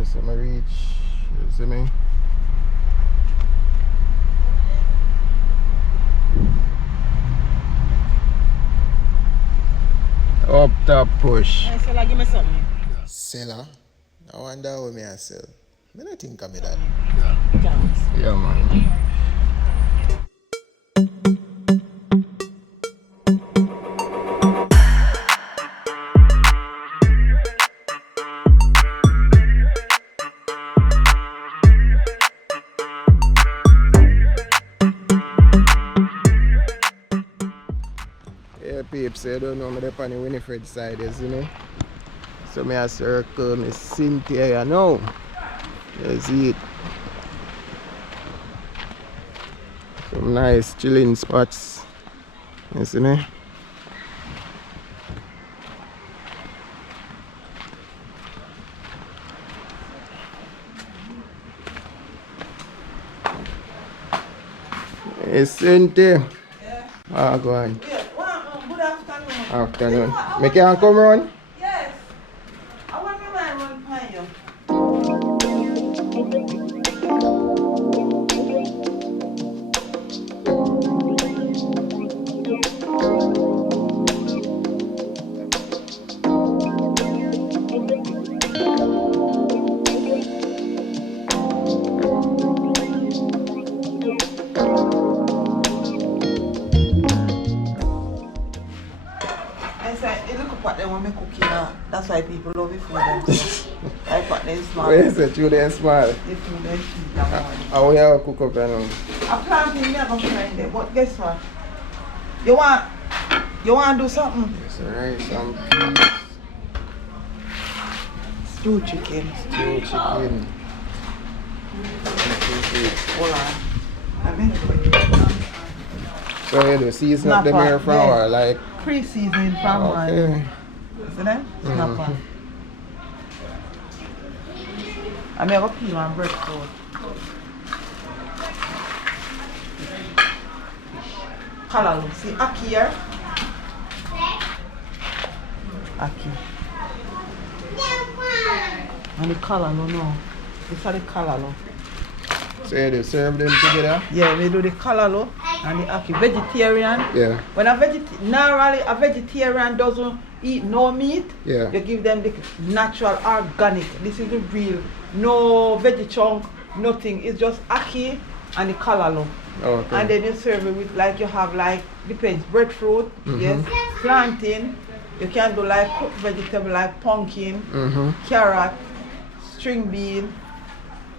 Yeah, so I reach, you see me? Up top push. Hey, Stella, give me something. Seller? I wonder how me I sell. I don't think I'm that. Thanks. Yeah, man. Yeah, peeps, you don't know me up on the Winniefred side, you know. So me a circle me Cynthia, you know. You see it. Some nice chilling spots. You see me? Hey, Cynthia. Yeah. Ah, go on. Yeah. Well, good afternoon. Afternoon. Me can come run? Yes. I want me man run by you. I said, you look at them when me cooking now. That's why people love it for them. I put them small. Where is it? You there small? They food they eat that morning. How we have cook up now? I planting me I go find them, but guess what? You want to do something? Yes, alright, some Stew chicken. stew chicken. Hold on. I mean, So you do season up the Snapper, mirror from yeah. or like? pre-seasoning from one. Okay. See them? Snapper. I mean, I got peel and breadfruit. Callaloo. See, Aki here. Aki. And the callaloo now. This is the callaloo. So you do serve them together? Yeah, we do the callaloo and the Aki. Vegetarian. Yeah. When normally a vegetarian doesn't eat no meat, Yeah. you give them the natural organic. This is the real, no veggie chunk, nothing. It's just Aki and the callaloo. Okay. And then you serve it with like you have like depends breadfruit, yes, plantain. You can do like cooked vegetable like pumpkin, carrot, string bean,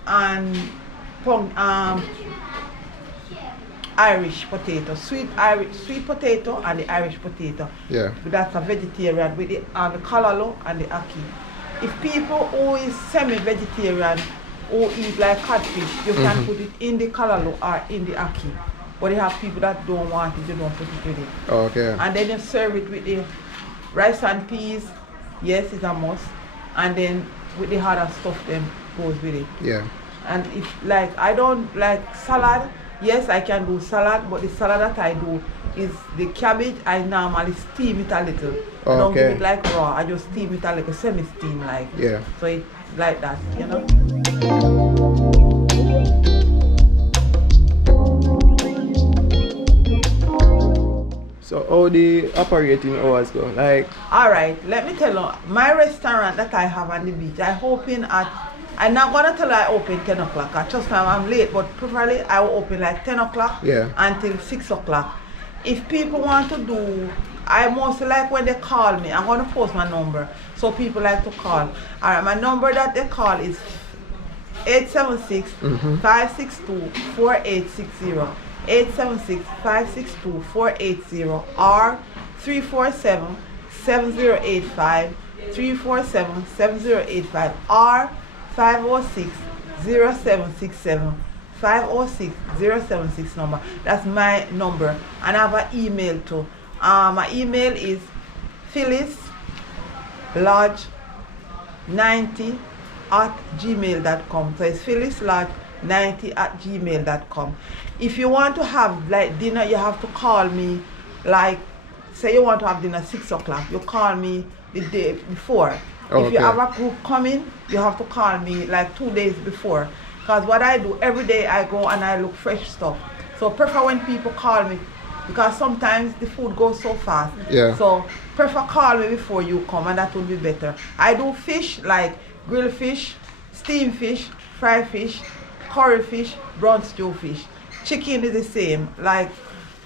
and Irish potato, sweet potato and the Irish potato. Yeah. But that's a vegetarian with the callaloo and the Aki. If people who is semi-vegetarian who eat like catfish, you can put it in the callaloo or in the Aki. But you have people that don't want it, you don't put it with it. Okay. And then you serve it with the rice and peas. Yes, it's a must. And then with the other stuff then goes with it. Yeah. And if like I don't like salad, yes I can do salad, but the salad that I do is the cabbage. I normally steam it a little. I don't give Okay. it like raw, I just steam it a little semi-steam like. Yeah. So it's like that, you know. So how the operating hours go? Like, Alright, let me tell you, my restaurant that I have on the beach, I open at, I'm not gonna tell you I open 10 o'clock. I trust me, I'm late, but probably I will open like 10 o'clock Yeah. until 6 o'clock. If people want to do, I mostly like when they call me, I'm gonna post my number so people like to call. Alright, my number that they call is 876-562-4860. 876-562-480 or 347-7085, 347-7085 or 506-0767, 506-076 number. That's my number. And I have an email too. My email is phyllislodge90@gmail.com. So it's phyllislodge90@gmail.com. If you want to have like dinner, you have to call me. Like, say you want to have dinner 6 o'clock, you call me the day before. If you have a group coming, you have to call me like 2 days before. Because what I do, every day I go and I look fresh stuff. So prefer when people call me, because sometimes the food goes so fast. Yeah. So prefer call me before you come, and that will be better. I do fish like grilled fish, steamed fish, fried fish, curry fish, brown stew fish. Chicken is the same, like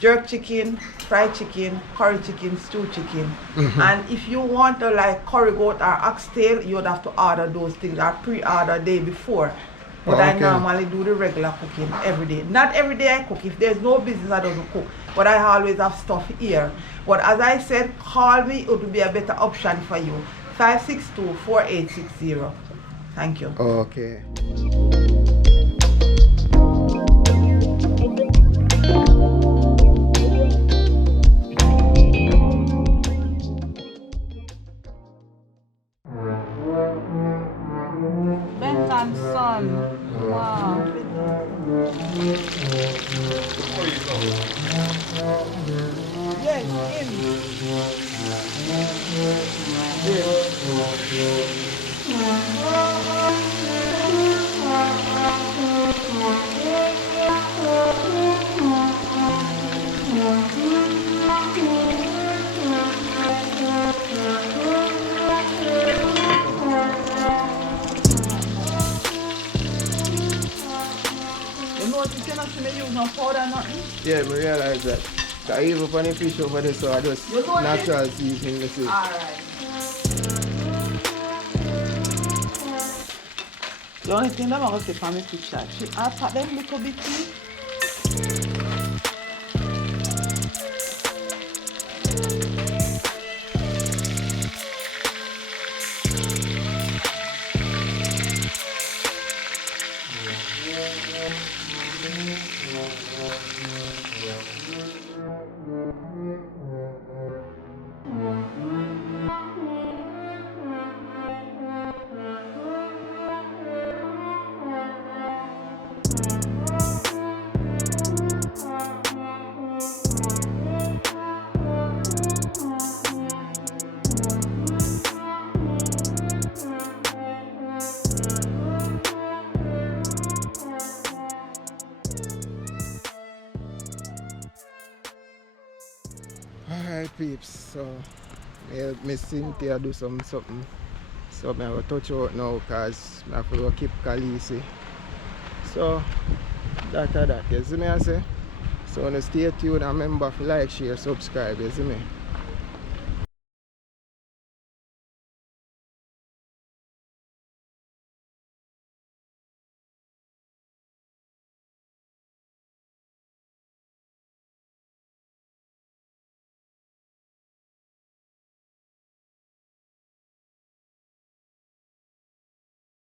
jerk chicken, fried chicken, curry chicken, stew chicken. And if you want to like curry goat or oxtail, you would have to order those things or pre-order day before. But I normally do the regular cooking every day. Not every day I cook. If there's no business, I don't cook. But I always have stuff here. But as I said, call me. It would be a better option for you. 562-4860. Thank you. Okay. Benton's son. Wow. Yes, him. You know, you cannot see me use no powder, nothing. Yeah, I realize that. I even put the fish over there, so I just natural seasoning the fish. Alright. The only thing that I'm going to say for me fish that, I put them little bit too. Alright peeps, so Miss Cynthia do something. So I will touch out now because I have to go keep Khaleesi. So that, you see me I say? So stay tuned and remember to like, share, subscribe, you see me?